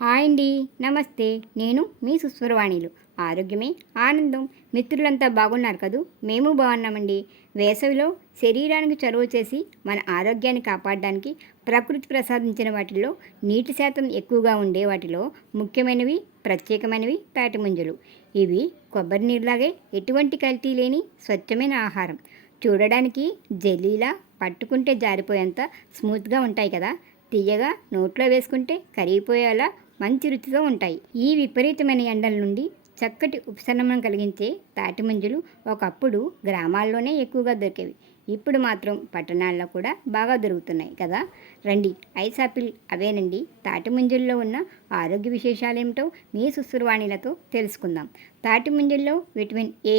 Hi అండి. నమస్తే. నేను మీ సుస్వరవాణిలు. ఆరోగ్యమే ఆనందం. మిత్రులంతా బాగున్నారు కదూ? మేము బాగున్నామండి. వేసవిలో శరీరానికి చలువ చేసి మన ఆరోగ్యాన్ని కాపాడడానికి ప్రకృతి ప్రసాదించిన వాటిల్లో నీటి శాతం ఎక్కువగా ఉండే వాటిలో ముఖ్యమైనవి, ప్రత్యేకమైనవి తాటి ముంజలు. ఇవి కొబ్బరి నీరులాగే ఎటువంటి కల్తీ లేని స్వచ్ఛమైన ఆహారం. చూడడానికి జెల్లీలా, పట్టుకుంటే జారిపోయేంత స్మూత్గా ఉంటాయి కదా. తీయగా నోట్లో వేసుకుంటే కరిగిపోయేలా మంచి రుచితో ఉంటాయి. ఈ విపరీతమైన ఎండల నుండి చక్కటి ఉపశమనం కలిగించే తాటి ముంజలు ఒకప్పుడు గ్రామాల్లోనే ఎక్కువగా దొరికేవి. ఇప్పుడు మాత్రం పట్టణాల్లో కూడా బాగా దొరుకుతున్నాయి కదా. రండి, ఐస్ ఆపిల్ అవేనండి. తాటి ముంజల్లో ఉన్న ఆరోగ్య విశేషాలేమిటో మీ సుస్సురవాణిలతో తెలుసుకుందాం. తాటి ముంజల్లో vitamin A,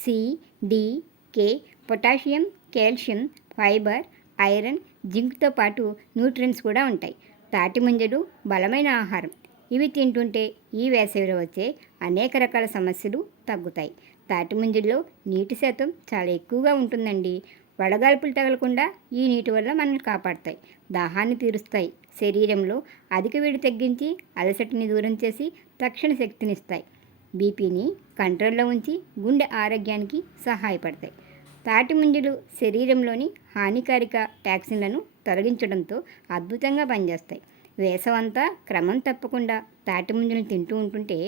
C, D, K, potassium, calcium, fibre, iron, జింక్తో పాటు న్యూట్రియన్స్ కూడా ఉంటాయి. తాటి ముంజలు బలమైన ఆహారం. ఇవి తింటుంటే ఈ వేసవిలో వచ్చే అనేక రకాల సమస్యలు తగ్గుతాయి. తాటి ముంజల్లో నీటి శాతం చాలా ఎక్కువగా ఉంటుందండి. వడగాల్పులు తగలకుండా ఈ నీటి వల్ల మనల్ని కాపాడతాయి. దాహాన్ని తీరుస్తాయి. శరీరంలో అధిక వేడి తగ్గించి అలసటని దూరం చేసి తక్షణ శక్తినిస్తాయి. బీపీని కంట్రోల్లో ఉంచి గుండె ఆరోగ్యానికి సహాయపడతాయి. తాటి ముంజలు శరీరంలోని హానికారక టాక్సిన్లను తొలగించడంతో అద్భుతంగా పనిచేస్తాయి. వేసవంతా క్రమం తప్పకుండా తాటి ముంజలను తింటూ ఉంటుంటే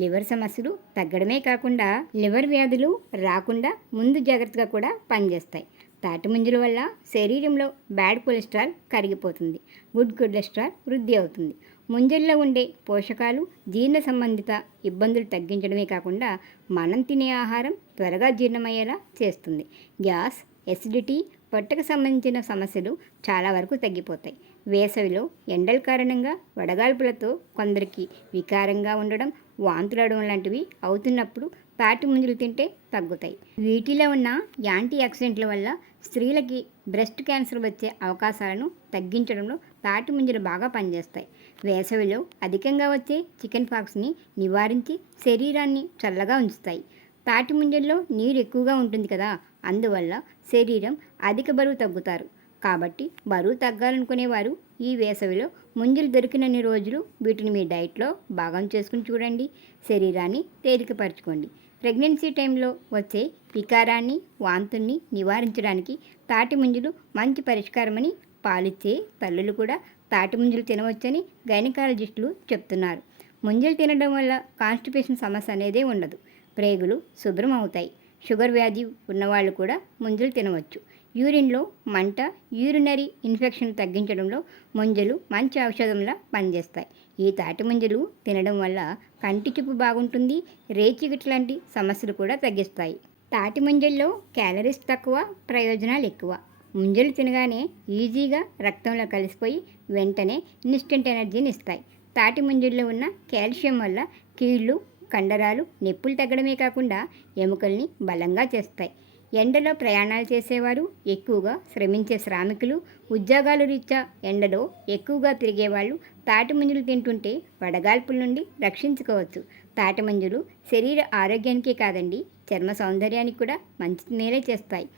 లివర్ సమస్యలు తగ్గడమే కాకుండా లివర్ వ్యాధులు రాకుండా ముందు జాగ్రత్తగా కూడా పనిచేస్తాయి. తాటి ముంజల వల్ల శరీరంలో బ్యాడ్ కొలెస్ట్రాల్ కరిగిపోతుంది. గుడ్ కొలెస్ట్రాల్ వృద్ధి అవుతుంది. ముంజల్లో ఉండే పోషకాలు జీర్ణ సంబంధిత ఇబ్బందులు తగ్గించడమే కాకుండా మనం తినే ఆహారం త్వరగా జీర్ణమయ్యేలా చేస్తుంది. గ్యాస్, ఎసిడిటీ, పొట్టకు సంబంధించిన సమస్యలు చాలా వరకు తగ్గిపోతాయి. వేసవిలో ఎండల కారణంగా వడగాల్పులతో కొందరికి వికారంగా ఉండడం, వాంతులవడం లాంటివి అవుతున్నప్పుడు తాటి ముంజలు తింటే తగ్గుతాయి. వీటిలో ఉన్న యాంటీ ఆక్సిడెంట్ల వల్ల స్త్రీలకి బ్రెస్ట్ క్యాన్సర్ వచ్చే అవకాశాలను తగ్గించడంలో తాటి ముంజలు బాగా పనిచేస్తాయి. వేసవిలో అధికంగా వచ్చే చికెన్ పాక్స్ని నివారించి శరీరాన్ని చల్లగా ఉంచుతాయి. తాటి ముంజల్లో నీరు ఎక్కువగా ఉంటుంది కదా, అందువల్ల శరీరం అధిక బరువు తగ్గుతారు. కాబట్టి బరువు తగ్గాలనుకునేవారు ఈ వేసవిలో ముంజలు దొరికినన్ని రోజులు వీటిని మీ డైట్లో భాగం చేసుకుని చూడండి. శరీరాన్ని తేలికపరచుకోండి. ప్రెగ్నెన్సీ టైంలో వచ్చే వికారాన్ని, వాంతుల్ని నివారించడానికి తాటి ముంజలు మంచి పరిష్కారమని పాలిచ్చే తల్లులు కూడా తాటి ముంజలు తినవచ్చని గైనకాలజిస్టులు చెప్తున్నారు. ముంజలు తినడం వల్ల కాన్స్టిపేషన్ సమస్య అనేదే ఉండదు. ప్రేగులు శుభ్రం అవుతాయి. షుగర్ వ్యాధి ఉన్నవాళ్ళు కూడా ముంజలు తినవచ్చు. యూరిన్లో మంట, యూరినరీ ఇన్ఫెక్షన్ తగ్గించడంలో ముంజలు మంచి ఔషధంలా పనిచేస్తాయి. ఈ తాటి ముంజలు తినడం వల్ల కంటి చూపు బాగుంటుంది. రేచిగిట్ లాంటి సమస్యలు కూడా తగ్గిస్తాయి. తాటి ముంజల్లో క్యాలరీస్ తక్కువ, ప్రయోజనాలు ఎక్కువ. ముంజలు తినగానే ఈజీగా రక్తంలో కలిసిపోయి వెంటనే ఇన్స్టెంట్ ఎనర్జీని ఇస్తాయి. తాటి ముంజల్లో ఉన్న కాల్షియం వల్ల కీళ్ళు, కండరాలు నొప్పులు తగ్గడమే కాకుండా ఎముకల్ని బలంగా చేస్తాయి. ఎండలో ప్రయాణాలు చేసేవారు, ఎక్కువగా శ్రమించే శ్రామికులు, ఉద్యోగాల రీత్యా ఎండలో ఎక్కువగా తిరిగేవాళ్ళు తాటి ముంజలు తింటుంటే వడగాల్పుల నుండి రక్షించుకోవచ్చు. తాటి ముంజలు శరీర ఆరోగ్యానికే కాదండి, చర్మ సౌందర్యానికి కూడా మంచి మేలే చేస్తాయి.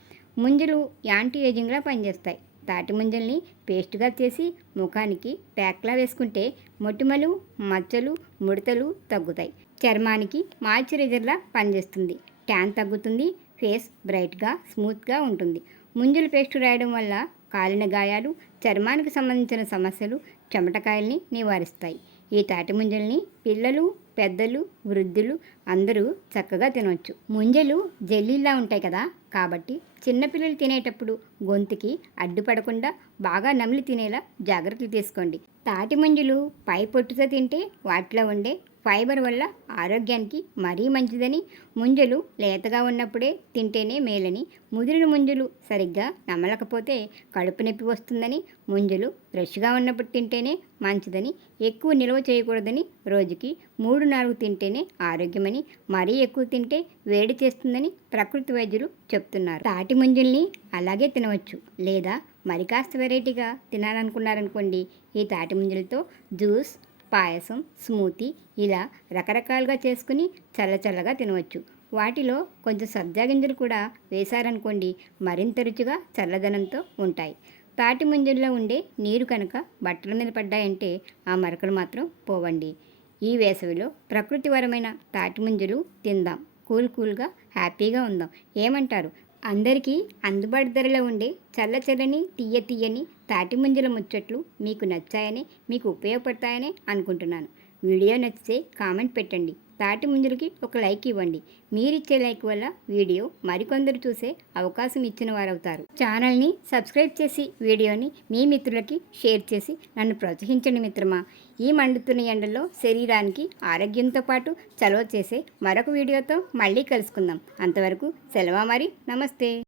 ముంజలు యాంటీ ఏజింగ్లా పనిచేస్తాయి. తాటి ముంజల్ని పేస్టుగా చేసి ముఖానికి ప్యాక్లా వేసుకుంటే మొటిమలు, మచ్చలు, ముడతలు తగ్గుతాయి. చర్మానికి మాయిశ్చరైజర్లా పనిచేస్తుంది. ట్యాన్ తగ్గుతుంది. ఫేస్ బ్రైట్గా, స్మూత్గా ఉంటుంది. ముంజలు పేస్టు రాయడం వల్ల కాలిన గాయాలు, చర్మానికి సంబంధించిన సమస్యలు, చెమటకాయల్ని నివారిస్తాయి. ఈ తాటి ముంజల్ని పిల్లలు, పెద్దలు, వృద్ధులు అందరూ చక్కగా తినవచ్చు. ముంజలు జెల్లీలా ఉంటాయి కదా, కాబట్టి చిన్నపిల్లలు తినేటప్పుడు గొంతుకి అడ్డుపడకుండా బాగా నమిలి తినేలా జాగ్రత్తలు తీసుకోండి. తాటి ముంజలు పై పొట్టుతో తింటే వాటిలో ఉండే ఫైబర్ వల్ల ఆరోగ్యానికి మరీ మంచిదని, ముంజలు లేతగా ఉన్నప్పుడే తింటేనే మేలని, ముదిరిన ముంజలు సరిగ్గా నమలకపోతే కడుపు నొప్పి వస్తుందని, ముంజలు ఫ్రెష్గా ఉన్నప్పుడు తింటేనే మంచిదని, ఎక్కువ నిల్వ చేయకూడదని, రోజుకి 3-4 తింటేనే ఆరోగ్యమని, మరీ ఎక్కువ తింటే వేడి చేస్తుందని ప్రకృతి వైద్యులు చెప్తున్నారు. తాటి ముంజల్ని అలాగే తినవచ్చు, లేదా మరి కాస్త వెరైటీగా తినాలనుకున్నారనుకోండి, ఈ తాటి ముంజలతో జ్యూస్, పాయసం, స్మూతీ ఇలా రకరకాలుగా చేసుకుని చల్లచల్లగా తినవచ్చు. వాటిలో కొంచెం సబ్జా గింజలు కూడా వేశారనుకోండి, మరింత రుచిగా చల్లదనంతో ఉంటాయి. తాటి ముంజల్లో ఉండే నీరు కనుక బట్టల మీద పడ్డాయంటే ఆ మరకలు మాత్రం పోవండి. ఈ వేసవిలో ప్రకృతివరమైన తాటి ముంజలు తిందాం, కూల్గా హ్యాపీగా ఉందాం. ఏమంటారు? అందరికీ అందుబాటు ధరలో ఉండే చల్లని తీయని తాటి ముంజల ముచ్చట్లు మీకు నచ్చాయని, మీకు ఉపయోగపడతాయని అనుకుంటున్నాను. వీడియో నచ్చితే కామెంట్ పెట్టండి. తాటి ముంజలకి ఒక లైక్ ఇవ్వండి. మీరిచ్చే లైక్ వల్ల వీడియో మరికొందరు చూసే అవకాశం ఇచ్చిన వారవుతారు. ఛానల్ని సబ్స్క్రైబ్ చేసి వీడియోని మీ మిత్రులకి షేర్ చేసి నన్ను ప్రోత్సహించండి మిత్రమా. ఈ మండుతున్న ఎండల్లో శరీరానికి ఆరోగ్యంతో పాటు చలవ చేసే మరొక వీడియోతో మళ్ళీ కలుసుకుందాం. అంతవరకు సెలవు మరి. నమస్తే.